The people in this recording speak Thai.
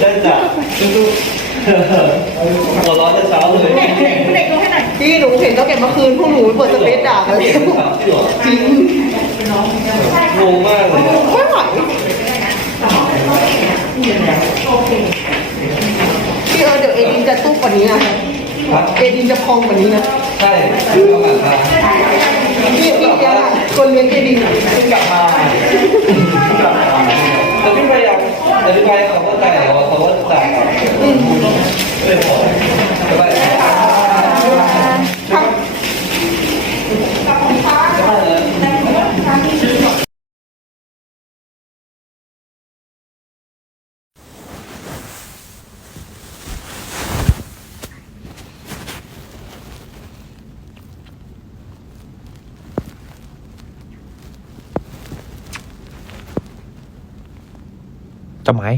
เล่นจ้ะดูหัวร้อนจะเช้าเลยเด็กลงให้หน่อยพี่หนูเห็นเขาเก็บเมื่อคืนพวกหนูเปิดสเปซด่ากันเลยจริงงงมากเลยไม่ไหวพี่เออเดี๋ยวเอดินจะตุ้กกว่านี้นะเอดินจะพองกว่านี้นะ ใช่คือประมาณนั้นพี่เอดินคนเลี้ยงเอดินกลับมากลับมา จะไหม